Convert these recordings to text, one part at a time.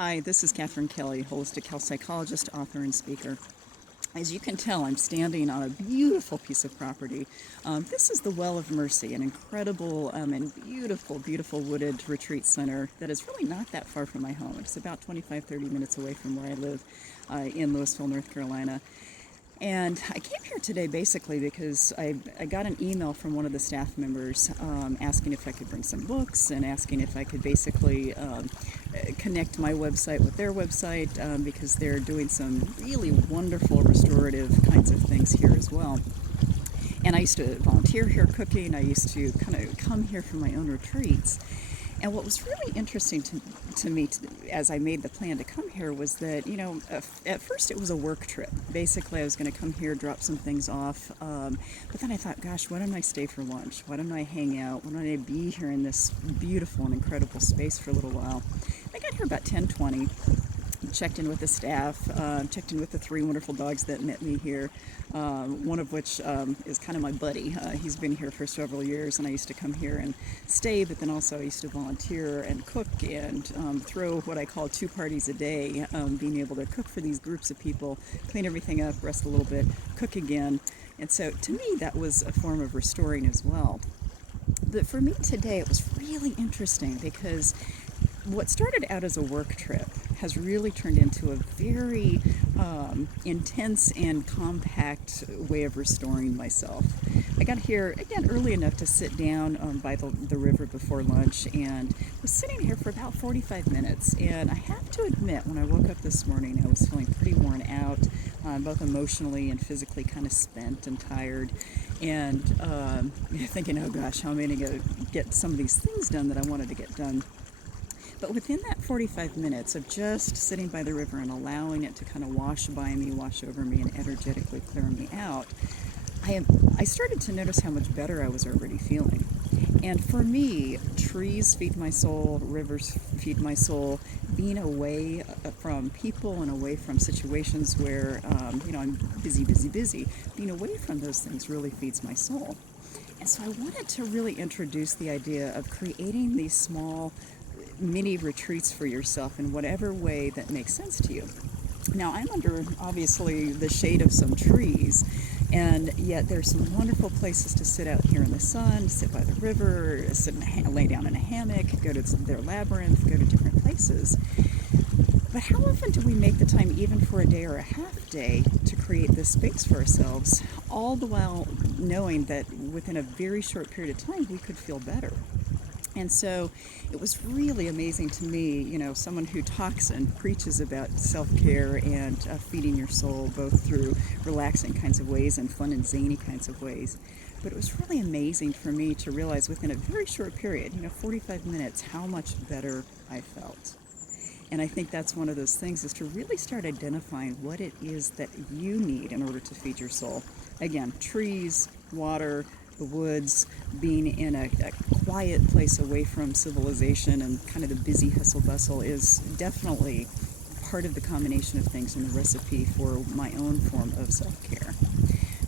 Hi, this is Catherine Kelly, holistic health psychologist, author, and speaker. As you can tell, I'm standing on a beautiful piece of property. This is the Well of Mercy, an incredible and beautiful wooded retreat center that is really not that far from my home. It's about 25-30 minutes away from where I live in Louisville, North Carolina. And I came here today basically because I got an email from one of the staff members asking if I could bring some books and asking if I could basically connect my website with their website because they're doing some really wonderful restorative kinds of things here as well. And I used to volunteer here cooking. I used to kind of come here for my own retreats. And what was really interesting to me as I made the plan to come here was that, at first it was a work trip. Basically, I was going to come here, drop some things off. But then I thought, gosh, why don't I stay for lunch? Why don't I hang out? Why don't I be here in this beautiful and incredible space for a little while? I got here about 10:20. Checked in with the staff, checked in with the three wonderful dogs that met me here, one of which is kind of my buddy. He's been here for several years, and I used to come here and stay, but then also I used to volunteer and cook and throw what I call 2 parties a day, being able to cook for these groups of people, clean everything up, rest a little bit, cook again. And so to me, that was a form of restoring as well. But for me today, it was really interesting because what started out as a work trip has really turned into a very intense and compact way of restoring myself. I got here, again, early enough to sit down by the river before lunch and was sitting here for about 45 minutes. And I have to admit, when I woke up this morning, I was feeling pretty worn out, both emotionally and physically kind of spent and tired. And thinking, oh gosh, how am I going to get some of these things done that I wanted to get done? But within that 45 minutes of just sitting by the river and allowing it to kind of wash by me, wash over me, and energetically clear me out, I started to notice how much better I was already feeling. And for me, trees feed my soul, rivers feed my soul. Being away from people and away from situations where, I'm busy, being away from those things really feeds my soul. And so I wanted to really introduce the idea of creating these small mini retreats for yourself in whatever way that makes sense to you. Now, I'm under, obviously, the shade of some trees, and yet there's some wonderful places to sit out here in the sun, sit by the river, lay down in a hammock, go to their labyrinth, go to different places. But how often do we make the time, even for a day or a half day, to create this space for ourselves, all the while knowing that within a very short period of time, we could feel better? And so it was really amazing to me, someone who talks and preaches about self-care and feeding your soul, both through relaxing kinds of ways and fun and zany kinds of ways. But it was really amazing for me to realize within a very short period, 45 minutes, how much better I felt. And I think that's one of those things, is to really start identifying what it is that you need in order to feed your soul. Again, trees, water, the woods, being in a quiet place away from civilization and kind of the busy hustle bustle is definitely part of the combination of things in the recipe for my own form of self-care.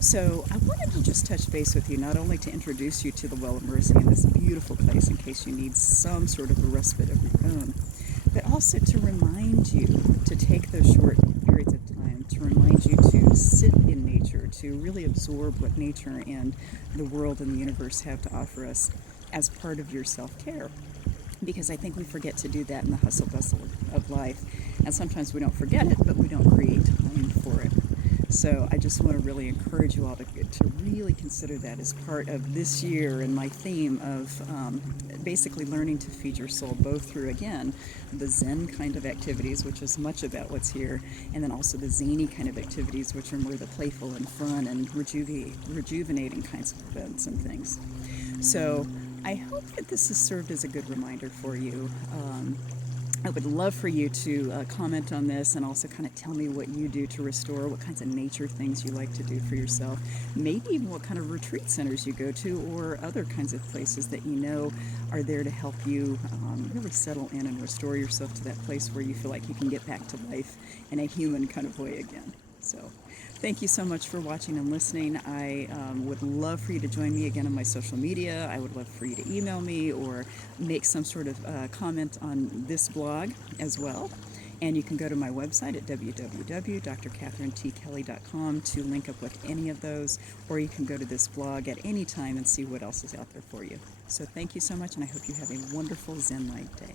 So I wanted to just touch base with you, not only to introduce you to the Well of Mercy in this beautiful place in case you need some sort of a respite of your own, but also to remind you to take those short periods of time, to remind you to sit in nature, to really absorb what nature and the world and the universe have to offer us as part of your self-care. Because I think we forget to do that in the hustle bustle of life. And sometimes we don't forget it, but we don't create time for it. So I just want to really encourage you all to really consider that as part of this year and my theme of basically learning to feed your soul, both through, again, the Zen kind of activities, which is much about what's here, and then also the zany kind of activities, which are more the playful and fun and rejuvenating kinds of events and things. So I hope that this has served as a good reminder for you. I would love for you to comment on this and also kind of tell me what you do to restore, what kinds of nature things you like to do for yourself, maybe even what kind of retreat centers you go to or other kinds of places that you know are there to help you really settle in and restore yourself to that place where you feel like you can get back to life in a human kind of way again. So thank you so much for watching and listening. I would love for you to join me again on my social media. I would love for you to email me or make some sort of comment on this blog as well. And you can go to my website at www.drcatherinetkelly.com to link up with any of those, or you can go to this blog at any time and see what else is out there for you. So thank you so much, and I hope you have a wonderful Zen Light day.